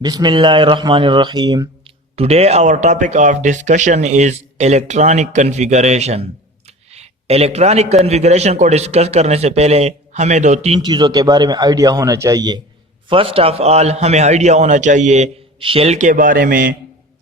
Bismillahirrahmanirrahim. Today our topic of discussion is electronic configuration. Electronic configuration को discuss करने से पहले हमें दो तीन चीज़ों के बारे में आइडिया होना चाहिए। फर्स्ट ऑफ ऑल हमें आइडिया होना चाहिए शेल के बारे में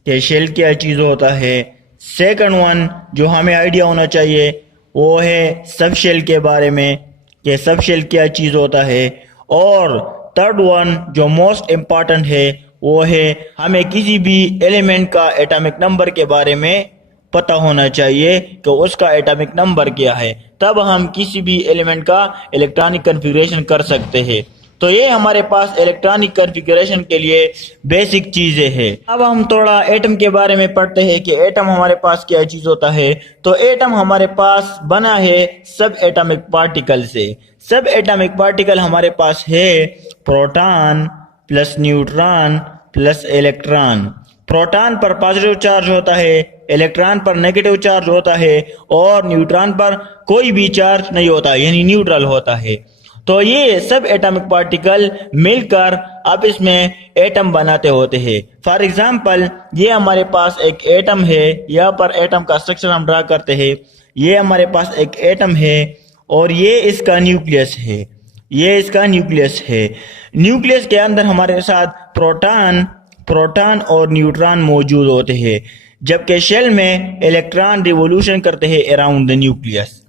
कि शेल क्या चीज़ होता है। सेकंड वन जो हमें आइडिया होना चाहिए वो है सब शेल के बारे में कि सब शेल क्या चीज़ होता है। और थर्ड वन जो मोस्ट इम्पॉर्टेंट है वो है हमें किसी भी एलिमेंट का एटॉमिक नंबर के बारे में पता होना चाहिए कि उसका एटॉमिक नंबर क्या है, तब हम किसी भी एलिमेंट का इलेक्ट्रॉनिक कॉन्फ़िगरेशन कर सकते हैं। तो ये हमारे पास इलेक्ट्रॉनिक कॉन्फ़िगरेशन के लिए बेसिक चीजें हैं। अब हम थोड़ा एटम के बारे में पढ़ते हैं कि एटम हमारे पास क्या चीज होता है। तो एटम हमारे पास बना है सब एटॉमिक पार्टिकल से। सब एटॉमिक पार्टिकल हमारे पास है proton plus neutron plus electron. Proton पर पॉजिटिव चार्ज होता है, इलेक्ट्रॉन पर नेगेटिव चार्ज होता है और न्यूट्रॉन पर कोई भी चार्ज नहीं होता यानी न्यूट्रल होता है। तो ये सब एटॉमिक पार्टिकल मिलकर आपस में एटम बनाते होते हैं। फॉर एग्जांपल ये हमारे पास एक एटम है, यहाँ पर एटम का स्ट्रक्चर हम ड्रा करते हैं। ये हमारे पास एक एटम है और ये इसका न्यूक्लियस है, ये इसका न्यूक्लियस है। न्यूक्लियस के अंदर हमारे साथ प्रोटॉन और न्यूट्रॉन मौजूद होते हैं, जबकि शेल में इलेक्ट्रॉन रिवोल्यूशन करते हैं अराउंड द न्यूक्लियस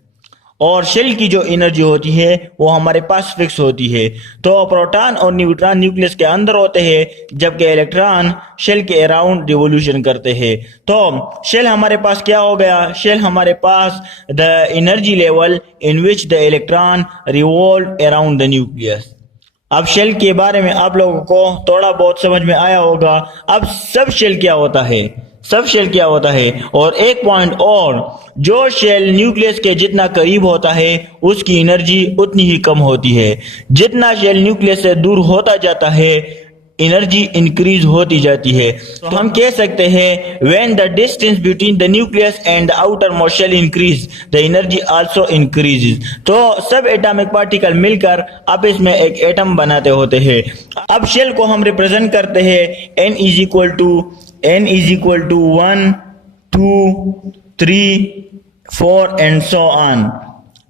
और शेल की जो एनर्जी होती है वो हमारे पास फिक्स होती है। तो प्रोटॉन और न्यूट्रॉन न्यूक्लियस के अंदर होते हैं जबकि इलेक्ट्रॉन शेल के अराउंड रिवोल्यूशन करते हैं। तो शेल हमारे पास क्या हो गया, शेल हमारे पास the energy level in which the electron revolve around the nucleus. अब शेल के बारे में आप लोगों को थोड़ा बहुत समझ में आया होगा। अब सब शेल क्या होता है, सब शेल क्या होता है। और एक पॉइंट और, जो शेल न्यूक्लियस के जितना करीब होता है उसकी एनर्जी उतनी ही कम होती है। जितना शेल न्यूक्लियस से दूर होता जाता है एनर्जी इंक्रीज होती जाती है। तो हम कह सकते हैं when the distance between the nucleus and the outermost shell increase the energy also increases. तो सब एटॉमिक पार्टिकल मिलकर आपस में एक एटम बनाते होते हैं। अब शेल को हम रिप्रेजेंट करते हैं n is equal to 1 2 3 4 and so on.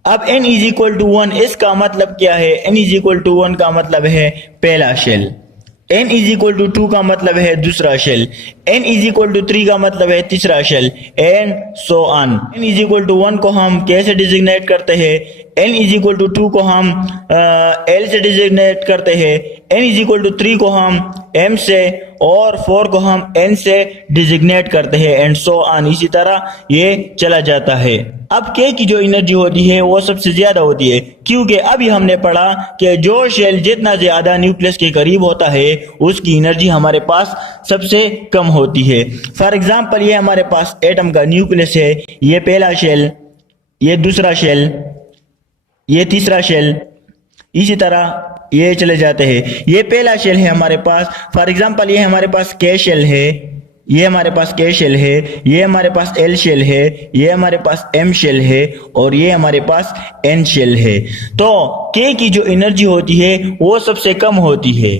अब n इज इक्वल टू 1 इसका मतलब क्या है, n इज इक्वल टू 1 का मतलब है पहला shell, n is equal to 2 का मतलब है दूसरा shell, n is equal to 3 का मतलब है तीसरा shell and so on. n is equal to 1 को हम कैसे डिजिग्नेट करते हैं, n इज इक्वल टू 2 को हम l से डिजिग्नेट करते हैं, n इज इक्वल टू 3 को हम m से और 4 को हम n से डिजिग्नेट करते हैं एंड सो ऑन। इसी तरह ये चला जाता है। अब k की जो एनर्जी होती है वो सबसे ज्यादा होती है, क्योंकि अभी हमने पढ़ा कि जो शेल जितना ज्यादा न्यूक्लियस के करीब होता है उसकी एनर्जी हमारे पास सबसे कम होती है। फॉर एग्जांपल ये हमारे पास एटम का न्यूक्लियस है, ये पहला शेल, ये दूसरा शेल, ये तीसरा शेल, इसी तरह ये चले जाते हैं। ये पहला शेल है हमारे पास। फॉर एग्जांपल ये हमारे पास के शेल है, ये हमारे पास के शेल है, ये हमारे पास एल शेल है, ये हमारे पास एम शेल है और ये हमारे पास एन शेल है। तो के की जो एनर्जी होती है वो सबसे कम होती है।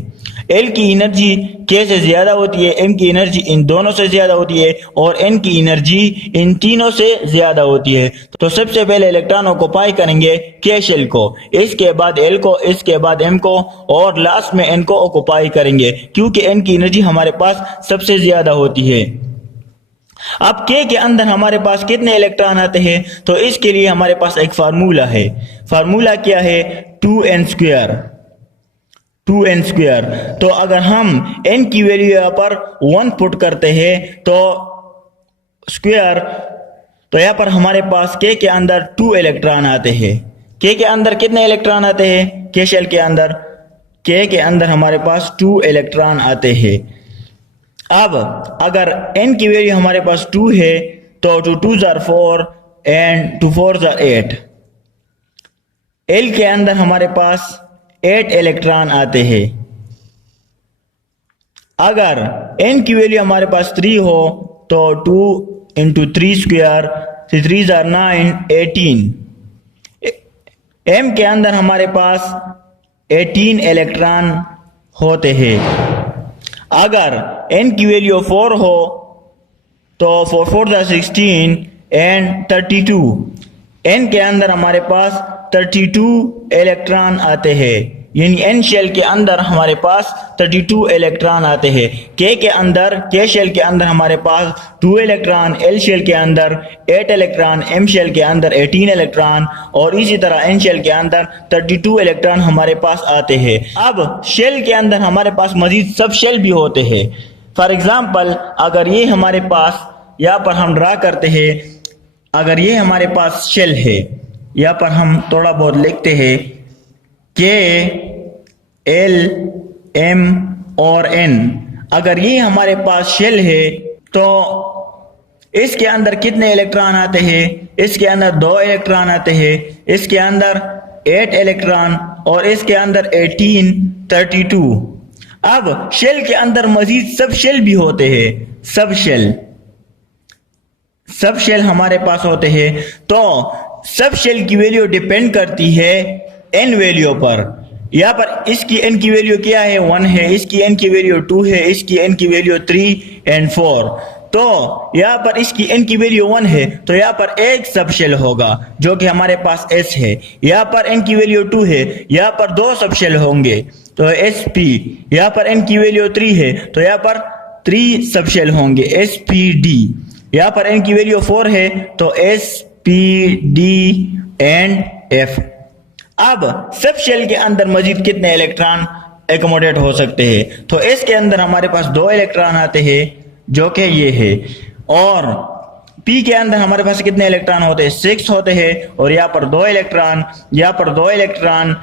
एल की एनर्जी के से ज्यादा होती है, एम की एनर्जी इन दोनों से ज्यादा होती है और एन की एनर्जी इन तीनों से ज्यादा होती है। तो सबसे पहले इलेक्ट्रॉन ऑक्युपाई करेंगे के शेल को, इसके बाद एल को, इसके बाद एम को और लास्ट में एन को ऑक्युपाई करेंगे, क्योंकि एन की एनर्जी हमारे पास सबसे ज्यादा होती है। अब के अंदर हमारे पास कितने इलेक्ट्रॉन आते हैं, तो इसके लिए हमारे पास एक फार्मूला है। फार्मूला क्या है, 2n स्क्वायर। तो अगर हम n की वैल्यू यहाँ पर 1 पुट करते हैं तो स्क्वायर, तो यहाँ पर हमारे पास के अंदर 2 इलेक्ट्रॉन आते हैं। के अंदर कितने इलेक्ट्रॉन आते हैं, के शेल के अंदर, के अंदर हमारे पास 2 इलेक्ट्रॉन आते हैं। अब अगर n की वैल्यू हमारे पास 2 है तो 2 2s are 4 and 2 4s are 8। l के अंदर हमारे पास 8 इलेक्ट्रॉन आते हैं। अगर n की वैल्यू हमारे पास 3 हो तो 2 into 3 square, 3s are 9 18। m के अंदर हमारे पास 18 इलेक्ट्रॉन होते हैं। अगर n की वैल्यू 4 हो तो 4 4 16 एंड 32, n के अंदर हमारे पास 32 इलेक्ट्रॉन आते हैं, यानी n शेल के अंदर हमारे पास 32 इलेक्ट्रॉन आते हैं। k शेल के अंदर हमारे पास 2 इलेक्ट्रॉन, l शेल के अंदर 8 इलेक्ट्रॉन, m शेल के अंदर 18 इलेक्ट्रॉन और इसी तरह n शेल के अंदर 32 इलेक्ट्रॉन हमारे पास आते हैं। अब शेल के अंदर हमारे पास मजीद सब शेल भी होते हैं। फॉर एग्जाम्पल, अगर ये हमारे पास यहाँ पर हम ड्रा करते हैं, अगर ये हमारे पास शेल है, यहाँ पर हम थोड़ा बहुत लिखते हैं K, L, M और N। अगर ये हमारे पास शेल है तो इसके अंदर कितने इलेक्ट्रॉन आते हैं? इसके अंदर 2 इलेक्ट्रॉन आते हैं, इसके अंदर 8 इलेक्ट्रॉन और इसके अंदर 18, 32। अब शेल के अंदर मजीद सब शेल भी होते हैं, सब शेल हमारे पास होते हैं। तो सब शेल की वैल्यू डिपेंड करती है n वैल्यू पर। यहाँ पर इसकी n की वैल्यू क्या है? 1 है, इसकी n की वैल्यू 2 है, इसकी n की वैल्यू 3 एंड 4। तो यहाँ पर इसकी n की वैल्यू 1 है तो यहाँ पर एक सब शेल होगा जो कि हमारे पास s है। यहाँ पर n की वैल्यू 2 है, यहाँ पर 2 सब शेल होंगे तो sp। यहाँ पर n की वैल्यू 3 है तो यहाँ पर 3 सब शेल होंगे spd। यहाँ पर n की वैल्यू 4 है तो spd एंड f। अब सब शेल के अंदर मजीद कितने इलेक्ट्रॉन एकोमोडेट हो सकते हैं? तो इसके अंदर हमारे पास 2 इलेक्ट्रॉन आते हैं जो कि ये है, और p के अंदर हमारे पास कितने इलेक्ट्रॉन होते हैं? 6 होते हैं, और यहाँ पर 2 इलेक्ट्रॉन, यहाँ पर 2 इलेक्ट्रॉन,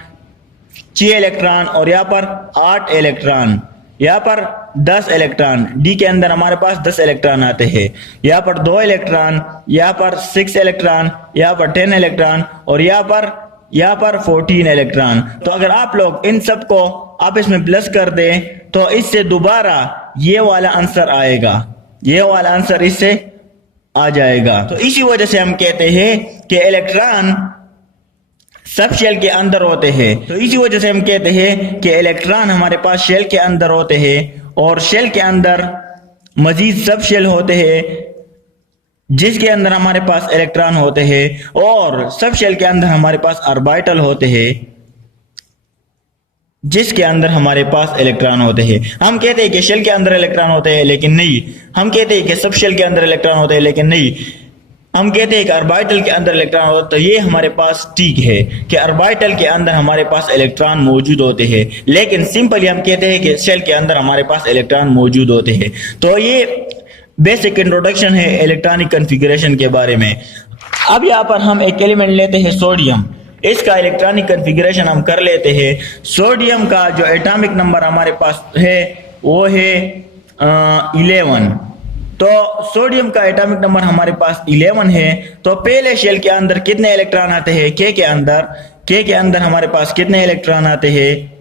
6 इलेक्ट्रॉन और यहाँ पर 8 इलेक्ट्रॉन, यहाँ पर 10 इलेक्ट्रॉन। डी के अंदर हमारे पास 10 इलेक्ट्रॉन आते हैं, यहाँ पर 2 इलेक्ट्रॉन, यहाँ पर 6 इलेक्ट्रॉन, यहाँ पर 10 इलेक्ट्रॉन और यहाँ पर 14 इलेक्ट्रॉन। तो अगर आप लोग इन सब को आपस में प्लस कर दें तो इससे दोबारा ये वाला आंसर आएगा, ये वाला आंसर इससे आ जाएगा। तो इसी वजह से हम कहते हैं कि इलेक्ट्रॉन सब शेल के अंदर होते हैं। तो इसी वजह से हम कहते हैं कि इलेक्ट्रॉन हमारे पास शेल के अंदर होते हैं और शेल के अंदर मजीद सब शेल होते हैं जिसके अंदर हमारे पास इलेक्ट्रॉन होते हैं, और सब शेल के अंदर हमारे पास ऑर्बिटल होते हैं जिसके अंदर हमारे पास इलेक्ट्रॉन होते हैं। हम कहते हैं कि शेल के अंदर इलेक्ट्रॉन होते हैं लेकिन नहीं, हम कहते हैं कि सब शेल के अंदर इलेक्ट्रॉन होते हैं लेकिन नहीं, हम कहते हैं कि ऑर्बिटल के अंदर इलेक्ट्रॉन होते हैं। तो ये हमारे पास ठीक है कि ऑर्बिटल के अंदर हमारे पास इलेक्ट्रॉन मौजूद होते हैं, लेकिन सिंपली हम कहते हैं कि शेल के अंदर हमारे पास इलेक्ट्रॉन मौजूद होते हैं। तो ये बेसिक इंट्रोडक्शन है इलेक्ट्रॉनिक कॉन्फ़िगरेशन के बारे में। अब यहाँ पर हम एक एलिमेंट लेते हैं सोडियम, इसका इलेक्ट्रॉनिक कॉन्फ़िगरेशन हम कर लेते हैं। सोडियम का जो एटॉमिक नंबर हमारे पास है वो है 11। तो सोडियम का एटॉमिक नंबर हमारे पास 11 है। तो पहले शेल के अंदर कितने इलेक्ट्रॉन आते हैं? के के अंदर हमारे पास कितने इलेक्ट्रॉन आते हैं?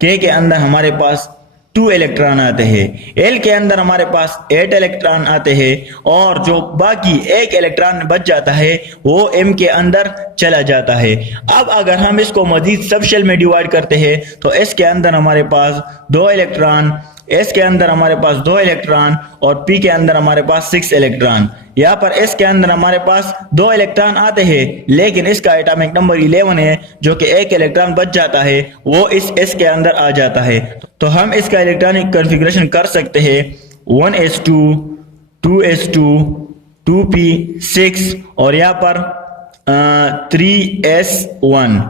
के अंदर हमारे पास 2 इलेक्ट्रॉन आते हैं। एल के अंदर हमारे पास 8 इलेक्ट्रॉन आते हैं और जो बाकी 1 इलेक्ट्रॉन बच जाता है वो एम के अंदर चला जाता है। अब अगर हम इसको मजीद सब शेल में डिवाइड करते हैं तो एस के अंदर हमारे पास 2 इलेक्ट्रॉन, एस के अंदर हमारे पास 2 इलेक्ट्रॉन और पी के अंदर हमारे पास 6 इलेक्ट्रॉन। यहाँ पर एस के अंदर हमारे पास 2 इलेक्ट्रॉन आते हैं लेकिन इसका एटॉमिक नंबर 11 है, जो कि 1 इलेक्ट्रॉन बच जाता है वो इस एस के अंदर आ जाता है। तो हम इसका इलेक्ट्रॉनिक कॉन्फ़िगरेशन कर सकते हैं 1s2, 2s2, 2p6 और यहाँ पर 3s1।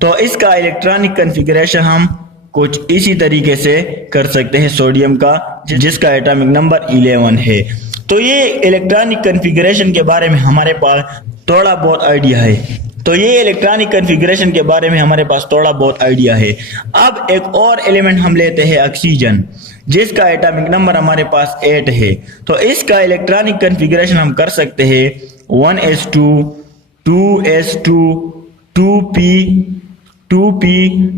तो इसका इलेक्ट्रॉनिक कॉन्फ़िगरेशन हम कुछ इसी तरीके से कर सकते हैं सोडियम का, जिसका एटॉमिक नंबर 11 है। तो ये इलेक्ट्रॉनिक कॉन्फ़िगरेशन के बारे में हमारे पास थोड़ा बहुत आइडिया है। अब एक और एलिमेंट हम लेते हैं ऑक्सीजन, जिसका एटॉमिक नंबर हमारे पास 8 है। तो इसका इलेक्ट्रॉनिक कॉन्फ़िगरेशन हम कर सकते हैं 1s2, 2s2, 2p, 2p,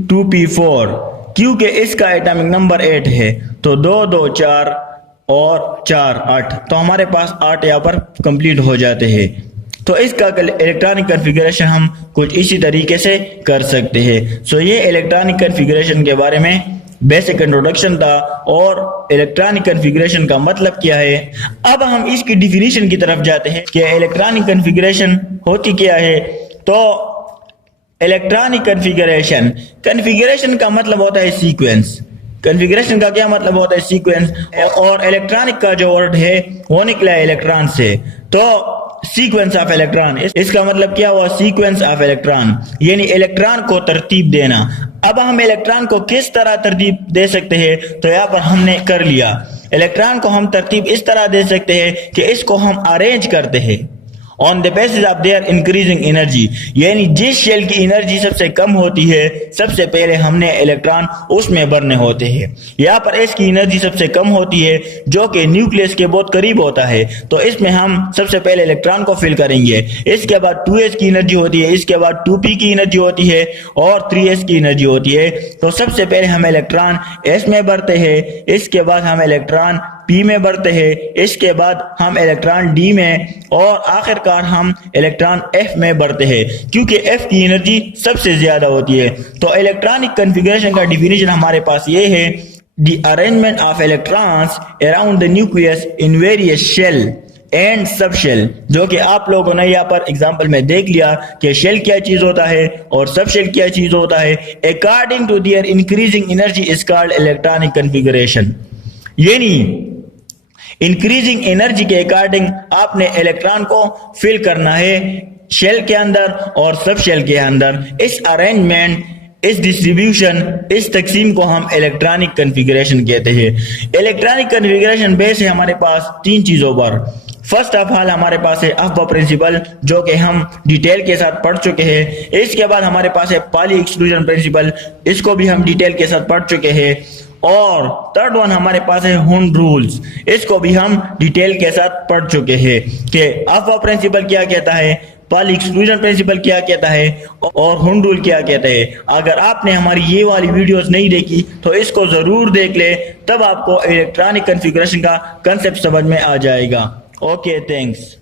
2p4। क्योंकि इसका एटॉमिक नंबर 8 है तो 2 2 4 और 4 8, तो हमारे पास 8 यहाँ पर कंप्लीट हो जाते हैं। तो इसका इलेक्ट्रॉनिक कॉन्फ़िगरेशन हम कुछ इसी तरीके से कर सकते हैं। सो ये इलेक्ट्रॉनिक कॉन्फ़िगरेशन के बारे में बेसिक इंट्रोडक्शन था और इलेक्ट्रॉनिक कॉन्फ़िगरेशन का मतलब क्या है। अब हम इसकी डिफिनीशन की तरफ जाते हैं कि इलेक्ट्रॉनिक कॉन्फ़िगरेशन होती क्या है। तो इलेक्ट्रॉनिक कॉन्फ़िगरेशन का मतलब होता है सीक्वेंस। कॉन्फ़िगरेशन का क्या मतलब होता है? सीक्वेंस। और इलेक्ट्रॉनिक का जो वर्ड है वो निकला है इलेक्ट्रॉन से, तो सीक्वेंस ऑफ इलेक्ट्रॉन, इसका मतलब क्या हुआ? सीक्वेंस ऑफ इलेक्ट्रॉन, यानी इलेक्ट्रॉन को तरतीब देना। अब हम इलेक्ट्रॉन को किस तरह तरतीब दे सकते हैं? तो यहाँ पर हमने कर लिया, इलेक्ट्रॉन को हम तरतीब इस तरह दे सकते हैं कि इसको हम अरेंज करते हैं on the basis of their increasing energy, यानी जिस शेल की एनर्जी सबसे कम होती है सबसे पहले हमने इलेक्ट्रॉन उसमें भरने होते हैं। यहाँ पर एस की एनर्जी सबसे कम होती है जो कि न्यूक्लियस के बहुत करीब होता है, तो इसमें हम सबसे पहले इलेक्ट्रॉन को फिल करेंगे। इसके बाद 2s की एनर्जी होती है, इसके बाद 2p की एनर्जी होती है और 3s की एनर्जी होती है। तो सबसे पहले हम इलेक्ट्रॉन s में भरते हैं, इसके बाद हम इलेक्ट्रॉन p में भरते हैं, इसके बाद हम इलेक्ट्रॉन d में और आखिरकार हम इलेक्ट्रॉन f में भरते हैं, क्योंकि f की एनर्जी सबसे ज्यादा होती है। तो इलेक्ट्रॉनिक कॉन्फ़िगरेशन का डिफिनीशन हमारे पास ये है, the arrangement of electrons around the nucleus in various shell and subshell, जो कि आप लोगों ने यहाँ पर एग्जाम्पल में देख लिया कि शेल क्या चीज होता है और सब शेल क्या चीज होता है। According to their increasing energy is called electronic configuration, यानी इंक्रीजिंग एनर्जी के अकॉर्डिंग आपने इलेक्ट्रॉन को फिल करना है शेल के अंदर और सब शेल के अंदर। इस अरेंजमेंट, इस डिस्ट्रीब्यूशन, इस तकसीम को हम इलेक्ट्रॉनिक कॉन्फ़िगरेशन कहते हैं। इलेक्ट्रॉनिक कॉन्फ़िगरेशन बेस है हमारे पास तीन चीजों पर। फर्स्ट ऑफ ऑल हमारे पास है अफबा प्रिंसिपल, जो कि हम डिटेल के साथ पढ़ चुके हैं। इसके बाद हमारे पास है पॉली एक्सक्लूजन प्रिंसिपल, इसको भी हम डिटेल के साथ पढ़ चुके हैं। और थर्ड वन हमारे पास है हुंड रूल्स, इसको भी हम डिटेल के साथ पढ़ चुके हैं कि अफबा प्रिंसिपल क्या कहता है, पॉली एक्सक्लूजन प्रिंसिपल क्या कहता है और हुंड रूल क्या कहता है। अगर आपने हमारी ये वाली वीडियोस नहीं देखी तो इसको जरूर देख ले, तब आपको इलेक्ट्रॉनिक कॉन्फ़िगरेशन का कंसेप्ट समझ में आ जाएगा। Okay, thanks.